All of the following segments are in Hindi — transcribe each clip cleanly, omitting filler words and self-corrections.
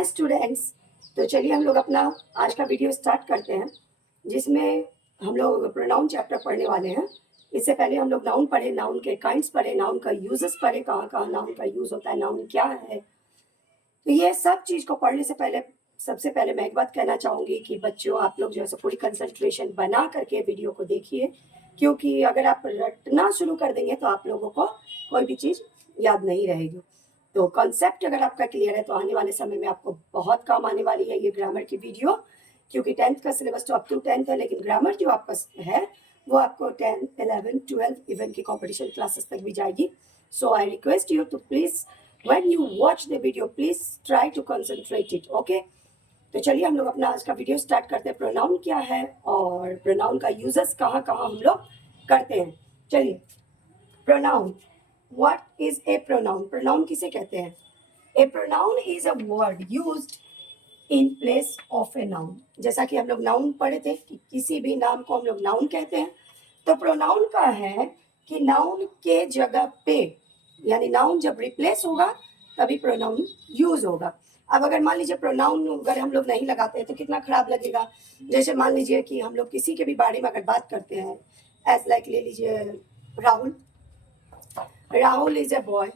Hi students. तो चलिए हम लोग अपना आज का वीडियो स्टार्ट करते हैं, जिसमें हम लोग प्रोनाउन चैप्टर पढ़ने वाले हैं। इससे पहले हम लोग नाउन पढ़े, नाउन के काइंड्स पढ़े, नाउन का यूजेस पढ़े, कहाँ कहाँ नाउन का यूज होता है, नाउन क्या है। तो ये सब चीज़ को पढ़ने से पहले सबसे पहले मैं एक बात कहना चाहूँगी कि बच्चों, आप लोग जो है पूरी कंसंट्रेशन बना करके वीडियो को देखिए, क्योंकि अगर आप रटना शुरू कर देंगे तो आप लोगों को कोई भी चीज़ याद नहीं रहेगी। तो कॉन्सेप्ट अगर आपका क्लियर है तो आने वाले समय में आपको बहुत काम आने वाली है ये ग्रामर की वीडियो, क्योंकि 10th का सिलेबस तो अप टू 10th है, लेकिन ग्रामर जो आपका है वो आपको 10, 11, 12 इवन की कॉम्पिटिशन क्लासेस तक भी जाएगी। So I request you to please when you watch the video please try to concentrate it, okay. तो चलिए हम लोग अपना आज का वीडियो स्टार्ट करते हैं। प्रोनाउन क्या है और प्रोनाउन का यूजेस कहाँ कहाँ हम लोग करते हैं। चलिए, pronoun, what is a pronoun? Pronoun किसे कहते हैं? A pronoun is a word used in place of a noun. जैसा कि हम लोग नाउन पढ़े थे कि किसी भी नाम को हम लोग नाउन कहते हैं, तो प्रोनाउन का है कि नाउन के जगह पे, यानी नाउन जब रिप्लेस होगा तभी प्रोनाउन यूज होगा। अब अगर मान लीजिए प्रोनाउन अगर हम लोग नहीं लगाते हैं तो कितना खराब लगेगा। जैसे मान लीजिए कि हम लोग किसी के भी बारे में अगर बात करते हैं, एज लाइक ले लीजिए Rahul. Rahul is a boy.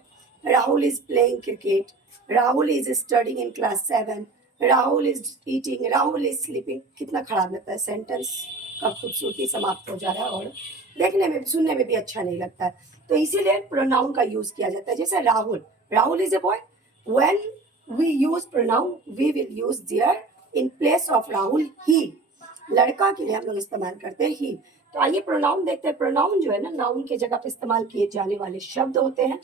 Rahul is playing cricket. Rahul is studying in class 7. Rahul is eating. Rahul is sleeping. कितना खराब लगता है, सेंटेंस का खूबसूरती समाप्त हो जा रहा है और देखने में सुनने में भी अच्छा नहीं लगता है। तो इसीलिए प्रोनाउन का यूज किया जाता है। जैसे Rahul, Rahul is a boy. When we use pronoun we will use there in place of Rahul he. लड़का के लिए हम लोग इस्तेमाल करते हैं ही। तो आइए प्रोनाउन देखते हैं। प्रोनाउन जो है ना, नाउन के जगह पे इस्तेमाल किए जाने वाले शब्द होते हैं।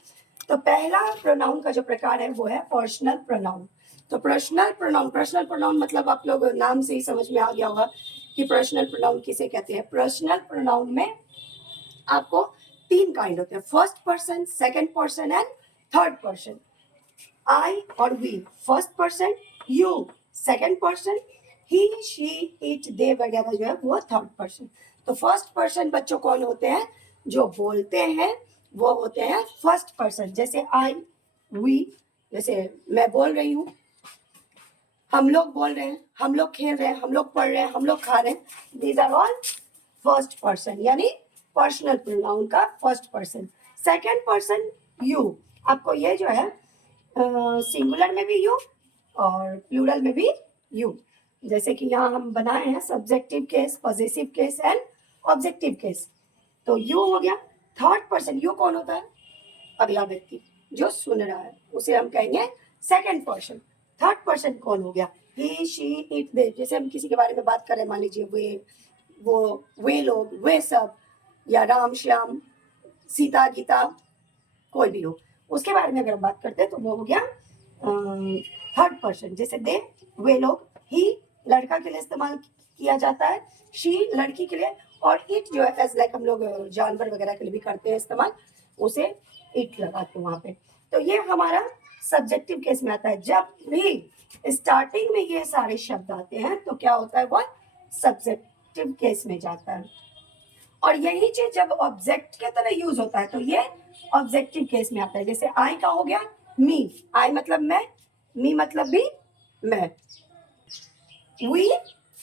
तो पहला प्रोनाउन का जो प्रकार है वो है पर्सनल प्रोनाउन। तो पर्सनल प्रोनाउन मतलब आप लोग नाम से ही समझ में आ गया होगा कि पर्सनल प्रोनाउन किसे कहते हैं। पर्सनल प्रोनाउन में आपको 3 काइंड होते हैं, first person, second person and third person. I और we first person, you second person, he, she, it, they वगैरह जो है वो थर्ड पर्सन। तो फर्स्ट पर्सन बच्चों कौन होते हैं? जो बोलते हैं वो होते हैं फर्स्ट पर्सन। जैसे आई, वी, जैसे मैं बोल रही हूँ, हम लोग बोल रहे हैं, हम लोग खेल रहे हैं, हम लोग पढ़ रहे हैं, हम लोग खा रहे हैं, these are all first person, यानी पर्सनल प्रोनाउन का first person. Second person you, आपको ये जो है सिंगुलर में भी यू और प्लूरल में भी यू। जैसे कि यहाँ हम बनाए हैं subjective case, possessive case and objective case. तो यू हो गया। थर्ड पर्सन यू कौन होता है? अगला व्यक्ति जो सुन रहा है, उसे हम कहेंगे सेकंड पर्सन। थर्ड पर्सन कौन हो गया? ही, शी, इट, दे। जैसे हम किसी के बारे में बात कर रहे हैं, मान लीजिए वे, वो, वे लोग, वे सब, या राम, श्याम, सीता, गीता, कोई भी हो, उसके बारे में अगर हम बात करते हैं तो वो हो गया थर्ड पर्सन। जैसे दे, वे लोग, ही लड़का के लिए इस्तेमाल किया जाता है, शी लड़की के लिए, और इट जो है एज लाइक हम लोग जानवर वगैरह के लिए भी करते हैं इस्तेमाल, उसे इट लगाते हैं वहां पे। तो ये हमारा सब्जेक्टिव केस में आता है। जब भी स्टार्टिंग में ये सारे शब्द आते हैं तो क्या होता है, वो सब्जेक्टिव केस में जाता है। और यही चीज जब ऑब्जेक्ट के तरह यूज होता है तो ये ऑब्जेक्टिव केस में आता है। जैसे आई का हो गया मी, आई मतलब मैं, मी मतलब भी मैं। वी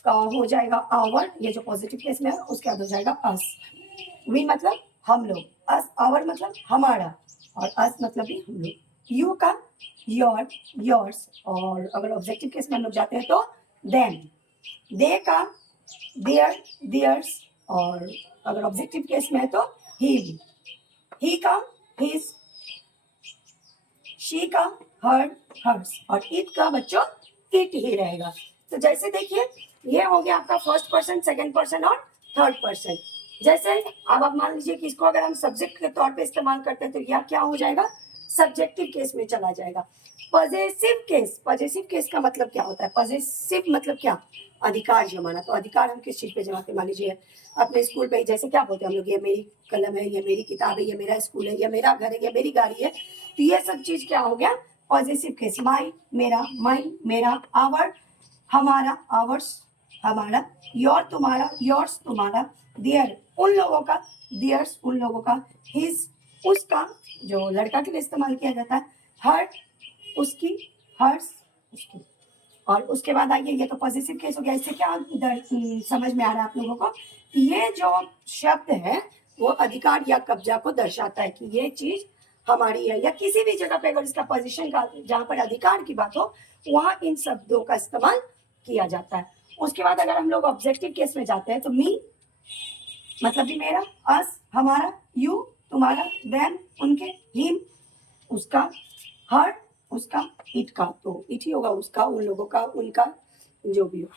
का हो जाएगा आवर, ये जो पॉजिटिव केस में है, उसके बाद हो जाएगा अस। वी मतलब हम लोग, अस, आवर मतलब हमारा, और अस मतलब भी हम लोग। यू का योर, योर्स, और अगर ऑब्जेक्टिव केस में हम लोग जाते हैं तो देम। दे का देयर, देयर्स, और अगर ऑब्जेक्टिव केस में है तो हिम। ही का हिज, शी का हर, हर्स, और इट का बच्चों इट ही रहेगा। तो जैसे देखिए ये हो गया आपका फर्स्ट पर्सन, सेकंड पर्सन और थर्ड पर्सन। जैसे अब आप मान लीजिए कि इसको अगर हम सब्जेक्ट के तौर पे इस्तेमाल करते हैं तो यह क्या हो जाएगा, सब्जेक्टिव केस में चला जाएगा। पॉजेसिव केस, पॉजेसिव केस का मतलब क्या होता है? पॉजेसिव मतलब क्या? अधिकार जमाना। तो अधिकार हम किस चीज पे जमाते हैं? मान लीजिए अपने स्कूल पे जैसे क्या बोलते हैं हम लोग, ये मेरी कलम है, ये मेरी किताब है, ये मेरा स्कूल है, ये मेरा घर है, ये मेरी गाड़ी है। तो ये सब चीज क्या हो गया, पॉजेसिव केस। माई मेरा, माई मेरा, आवर हमारा, आवर्स हमारा, योर तुम्हारा, योर्स तुम्हारा, देयर उन लोगों का, देयर्स उन लोगों का, हिज उसका, जो लड़का के लिए इस्तेमाल किया जाता है, हर उसकी, हर्स उसकी। और उसके बाद आइए, ये तो पॉजिटिव केस हो गया। इससे क्या समझ में आ रहा है आप लोगों को? ये जो शब्द है वो अधिकार या कब्जा को दर्शाता है कि ये चीज हमारी है, या किसी भी जगह पे अगर इसका पोजीशन का जहाँ पर अधिकार की बात हो वहां इन शब्दों का इस्तेमाल किया जाता है। उसके बाद अगर हम लोग ऑब्जेक्टिव केस में जाते हैं तो मी मतलब भी मेरा, अस हमारा, यू तुम्हारा, देम उनके, हिम उसका, हर उसका, इट का, तो इट ही होगा उसका, उन लोगों का, उनका, जो भी हो।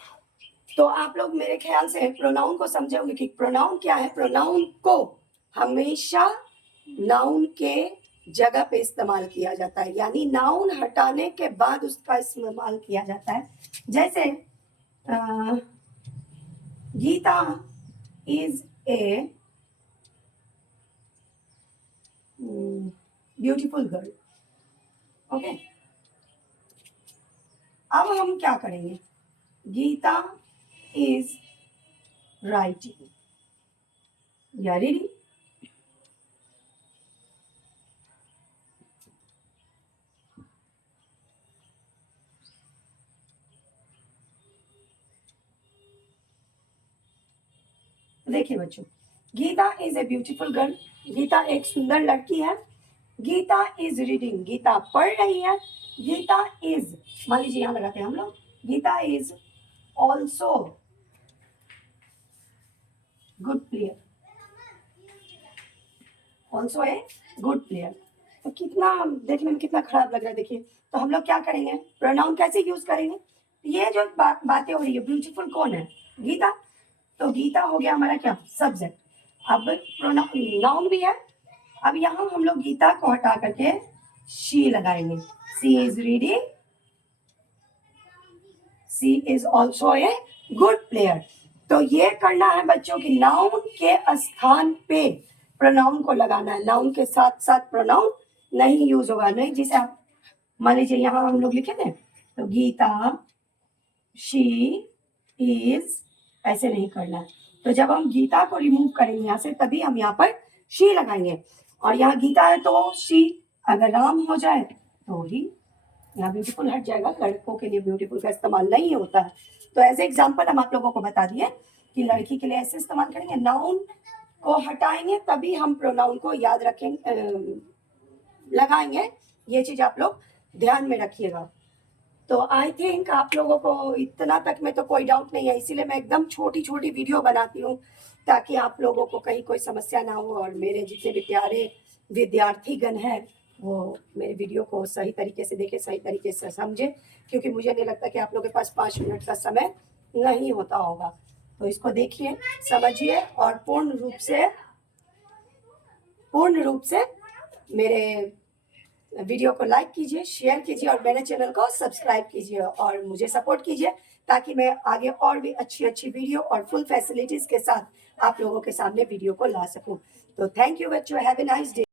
तो आप लोग मेरे ख्याल से प्रोनाउन को समझे होंगे कि प्रोनाउन क्या है। प्रोनाउन को हमेशा नाउन के जगह पे इस्तेमाल किया जाता है, यानी नाउन हटाने के बाद उसका इस्तेमाल किया जाता है। जैसे Geeta is a beautiful girl. Okay, अब हम क्या करेंगे? गीता इज राइटिंग या रीडिंग। देखिए बच्चों, Geeta is a beautiful girl, Geeta एक सुंदर लड़की है। गीता इज रीडिंग, गीता पढ़ रही है। गीता इज, मान लीजिए यहां लगाते हैं हम लोग, Geeta is also good player, also a good player. तो कितना देखने में कितना खराब लग रहा है, देखिए। तो हम लोग क्या करेंगे? प्रोनाउन कैसे यूज करेंगे? ये जो बातें हो रही है, ब्यूटीफुल कौन है? गीता। तो गीता हो गया हमारा क्या? सब्जेक्ट। अब प्रोनाउन नाउन भी है। अब यहाँ हम लोग गीता को हटा करके शी लगाएंगे। She is reading, she is also a good player. तो ये करना है बच्चों की नाउन के स्थान पे प्रोनाउन को लगाना है, नाउन के साथ साथ प्रोनाउन नहीं यूज होगा। नहीं, जिसे आप मान लीजिए यहाँ हम लोग लिखे थे, तो गीता, शी इज, ऐसे नहीं करना है। तो जब हम गीता को रिमूव करेंगे यहाँ से, तभी हम यहाँ पर शी लगाएंगे। और यहाँ गीता है तो शी, अगर राम हो जाए तो ही, यहाँ ब्यूटीफुल हट जाएगा। लड़कों के लिए ब्यूटीफुल का इस्तेमाल नहीं होता है। तो एज एग्जाम्पल हम आप लोगों को बता दिए कि लड़की के लिए ऐसे इस्तेमाल करेंगे। नाउन को हटाएंगे तभी हम प्रोनाउन को याद रखेंगे, लगाएंगे। ये चीज आप लोग ध्यान में रखिएगा। तो आई थिंक आप लोगों को इतना तक में तो कोई डाउट नहीं है, इसीलिए मैं एकदम छोटी छोटी वीडियो बनाती हूँ ताकि आप लोगों को कहीं कोई समस्या ना हो, और मेरे जितने भी प्यारे विद्यार्थीगण हैं वो मेरे वीडियो को सही तरीके से देखें, सही तरीके से समझे, क्योंकि मुझे नहीं लगता कि आप लोगों के पास 5 मिनट का समय नहीं होता होगा। तो इसको देखिए, समझिए, और पूर्ण रूप से मेरे वीडियो को लाइक कीजिए, शेयर कीजिए, और मेरे चैनल को सब्सक्राइब कीजिए और मुझे सपोर्ट कीजिए, ताकि मैं आगे और भी अच्छी अच्छी वीडियो और फुल फैसिलिटीज के साथ आप लोगों के सामने वीडियो को ला सकूं। तो थैंक यू बच्चों, हैव ए नाइस डे।